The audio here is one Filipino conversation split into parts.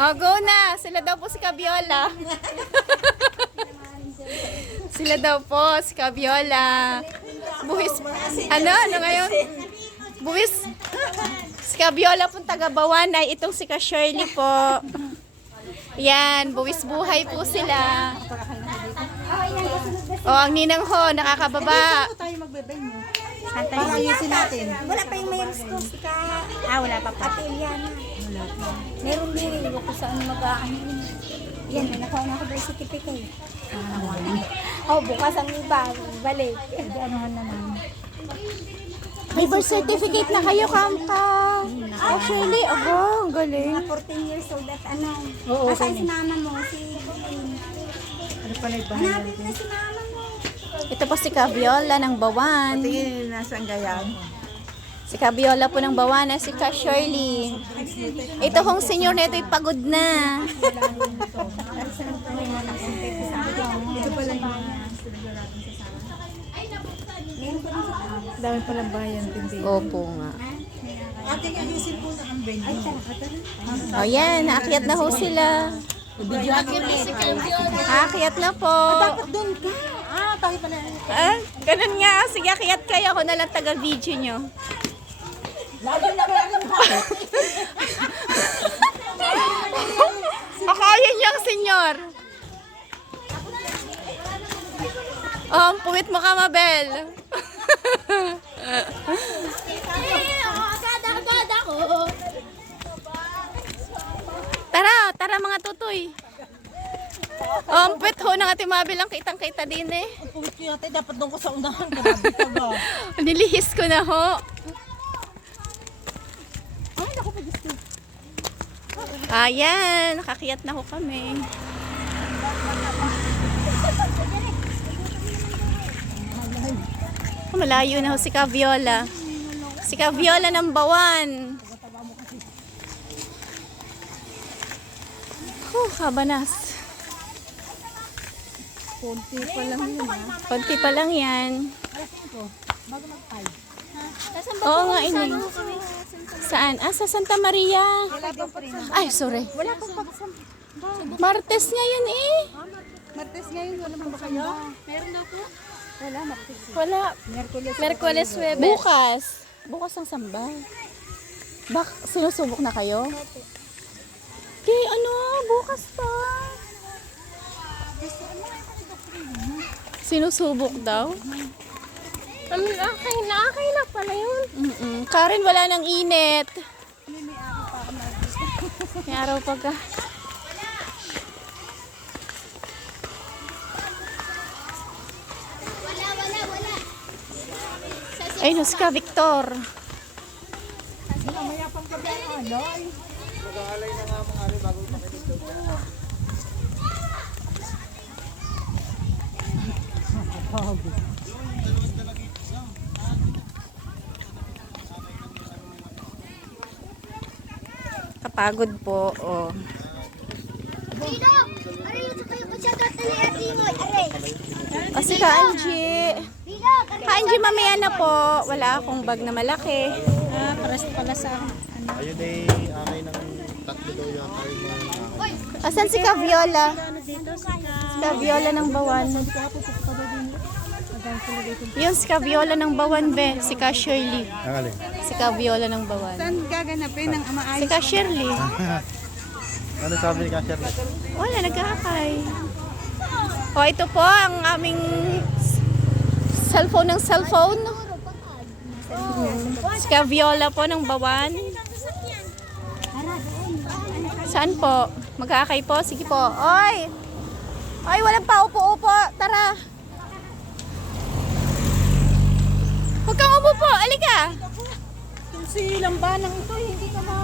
Oh, go na. Sila daw po si Kabiola. Sila daw po si Kabiola. Buwis. Ano ngayon? Buwis. Si Kabiola pong taga-Bawan ay itong si Ka Shirley po. Yan, buwis buhay po sila. Oh, ang ninang ho, nakakababa. Saan tayo magbebay mo? Para ayusin natin. Wala pa yung mayroon ko si Ka. Wala pa pa. Ate Eliana. Meron din rin kung saan mag-aano. Yan, nakuha na ako ba yung certificate. Bukas ang iba. Balik. Anuhan na naman. May birth certificate na kayo, Kamka. Shirley, abo, ang galing. 14 years old at ano. Oo, Asan okay si mama mo? Si Pauline. Ano pala yung bahay Hanapin natin? na si mama mo. Ito po si Kabiola ng Bawan. Tingin nasa Gayan. Si Kabiola po ng Bawan na si Ka Shirley. Ito kong senior na ito'y pagod na. Ito pala yung dami pala bayan. Opo nga. Ating ayusin po na ang venue. O yan, naakyat na ho sila. Aakyat na po. Doon ka. Tayo pala. Ganun nga. Sige, akyat kayo. Ako na lang taga-video nyo. Lagi na kaya ng Akaya niyang senyor. Oh, ang puwit mo ka, Mabel. Tara mga tutoy. Oh, ang puwit ho ng Ate Mabel ang kitang-kita din eh. Ang puwit ko yata, dapat doon ko sa unahan. Grabe ka ba? Nilihis ko na ho. Ay, naku pa, Diyos ko. Ayan, nakakiyat na ho kami. Malayo na ho si Kabiola. Si Kabiola ng Bawan. Kabanas. Konti pa lang yun, ha? Konti pa lang yan. Oo nga, ini. Saan? Sa Santa Maria. Ay, sorry. Wala pang pagsam. Martes ngayon eh. Martes ngayon, wala pa ba kayo? Meron daw po? Wala, Martes. Wala. Merkules, Webes. Bukas. Bukas ang samba. Sinusubok na kayo? Okay, ano? Bukas pa. Sinusubok daw? Okay na pala yun. Karen, wala nang init. May araw pa ka. Wala. Ay, no, si Ka Victor. Mamaya pang gabi ang alay. Mag-aalay na nga mga alay bago ipakilip daw. Kapagod po. Oh. Dino! Aray, ito kayo pa siya tatali at Dinoy. Aray! Kasi ka, Angie. Dino! Ka, Angie, mamaya na po. Wala akong bag na malaki. Paras pala sa Ayun ay akay ng tatlo daw yung akay ng akay. Asan si Ka Viola? Si Ka Viola ng Bawan. Yun, si Ka Viola ng Bawan, be. Si Ka Shirley. Ang alin? Si Ka Viola ng Bawan. saan gaganapin ng Si Ka Shirley. Ano sabi ni Kasher? Wala, nag-aakay. O, ito po ang aming cellphone ng cellphone. Si Ka Viola po ng Bawan. Saan po? Mag-aakay po? Sige po. Oy! Oy, walang paupo-upo. Tara. Huwag kang umupo. Alika. Yung si lambanang ito, hindi ka ma...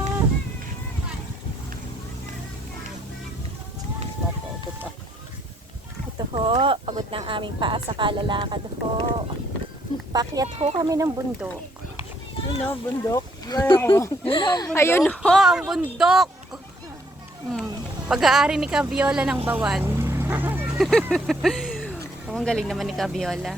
Ito ho, pagod ng aming paa sa kalalakad ho. Pakyat ho kami ng bundok. Ano, bundok? Ayun ho, ang bundok. Pag-aari ni Ka Viola ng Bawan. Ang galing naman ni Ka Viola.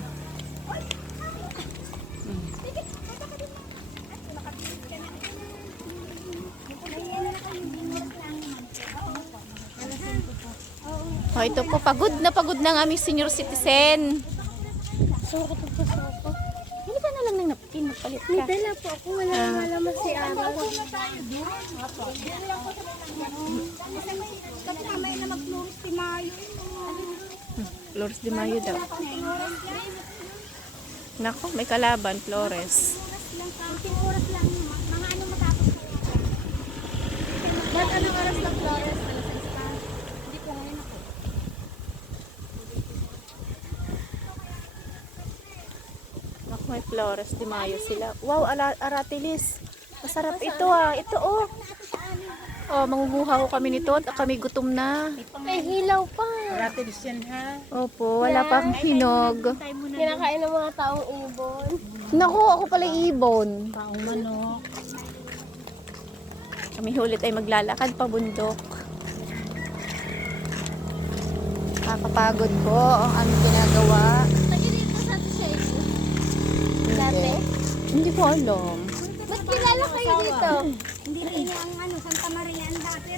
Oh, ito po, pagod na ang aming senior citizen. Soko to po, soko. Hindi ka na lang ng napkin, magpalit May ka. dala po ako. Wala malaman si Ara. Kasi mamaya na mag-flores si Mayo. Flores de Mayo daw. Nako, may kalaban, Flores. Kunting oras lang. Mga ano matapos na yun. Ba't anong oras na Flores? Hindi ko ngayon ako. Nako, may Flores de Mayo sila. Wow, aratilis. Masarap ito ah. Ito oh. Oh, mangunguha ko kami nito at kami gutom na. May hilaw pa. Ratilis yan ha. Opo, wala pang hinog. Kinakain ng mga taong ibon. Naku, ako pala ibon. Taong manok. Kami hulit ay maglalakad pa bundok. Kakapagod po ang aming ginagawa. Nagiging po sa shade. Dati? Hindi ko alam. Ba't kilala kayo dito? Hindi rin ang ano, Santa Maria ang dati.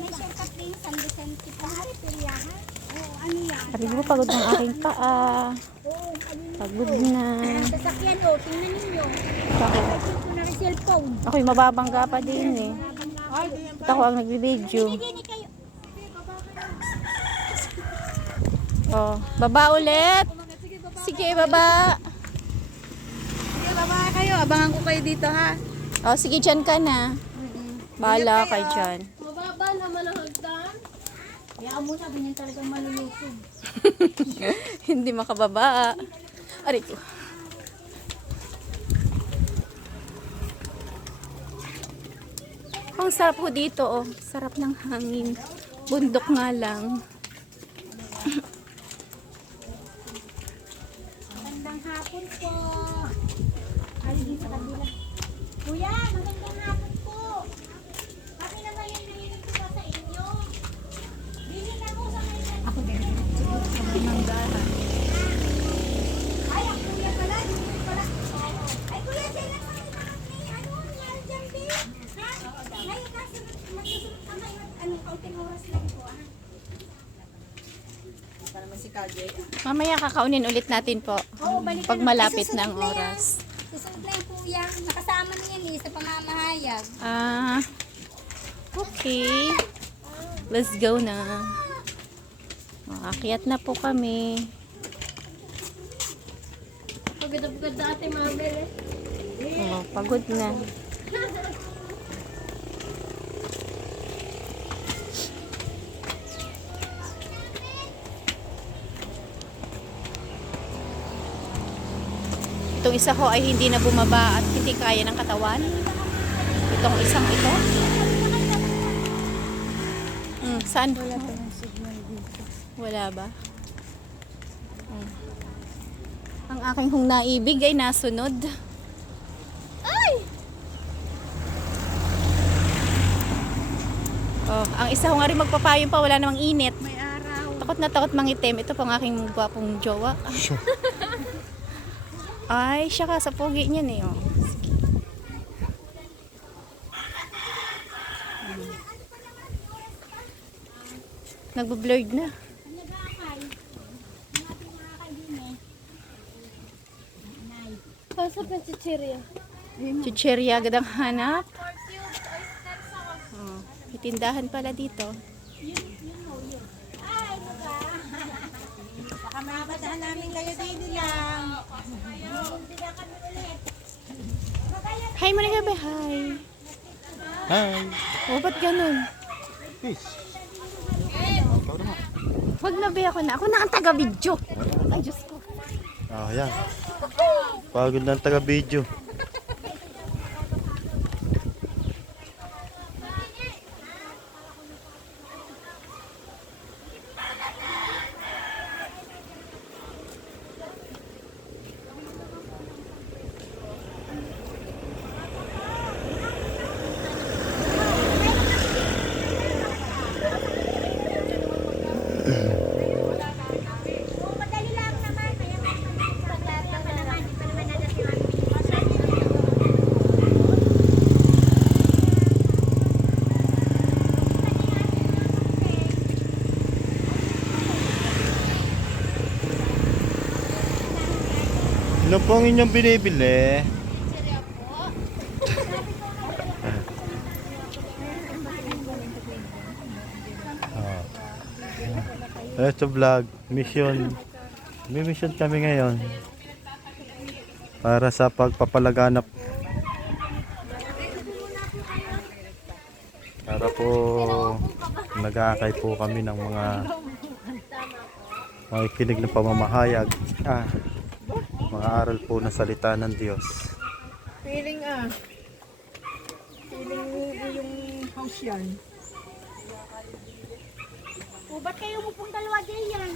May shortcut din, San Vicente po. Periyahan. Oo, ano yan? Sabi ko, pagod ng aking paa. Pagod na. Sasakyan o, tingnan ninyo. Bakit? Ito na rin cellphone. Ako'y mababangga pa din eh. At ako ang nagbibideo. Hindi kayo. Oh, baba ulit. Sige, baba. Sige, baba kayo. Abangan ko kayo dito ha. Oh, sige, dyan ka na. Bahala kay dyan. Mababa naman ang hagdan. Kaya mo sabi niyan talagang malulusog. Hindi makababa. Aray ko. Ang sarap po dito, oh. Sarap ng hangin. Bundok nga lang. Magandang hapon po. Aligin sa kabila. Kuya, magandang hapon po. Kami naman yung nahilig ko sa inyo. Bili na po sa kayo. Ako din. Ay, ang kuya pala. Dito pala. Ay, kuya, sila pa rin ano, nandiyan din. Ha? Ngayon kasi magsusunod ka ngayon. Anong kaunting oras lang po, ha? Para naman si KJ. Mamaya kakaunin ulit natin po. Oo, balik Pag malapit na ang oras. Susunod na yan po yan. Nakasama na yan sa pamamahayag. Ah, okay. Let's go na. Aakyat na po kami. Pagod na ate Mabel. Oh, pagod na. Itong isa ko ay hindi na bumaba at hindi kaya ng katawan. Itong isang ito. Saan? Wala ba? Ang aking hong naibig ay nasunod. Ay! Oh, ang isa ko nga rin magpapayong pa, wala namang init. May araw. Takot na takot mangitim. Ito pang aking gwapong jowa. Ay, siya ka sa pogi niyan eh. Oh. Sige. Nagbo-blurred na. Pasok na chichirya. Chicheria agad ang hanap. Oh, may tindahan pala dito. Baka mapatahan namin kayo din lang. Hi mo na gabi, hi. Hi! Oh, ba't ganun? Peace! Ikaw naman. Wag na be ako na. Ako na ang taga-video. Ay, Diyos ko. Ah, yan. Pagod ng taga-video. Madali lang naman. Kaya pagkata pa naman. Di pa naman nadating. Ano po ang inyong binibili? Ito vlog, mission. May mission kami ngayon. Para sa pagpapalaganap. Para po nag-aakay po kami ng mga makikinig na pamamahayag. Mga aral po na salita ng Diyos. Feeling yung house yan. O, ba't kayo mupong dalawa din yan?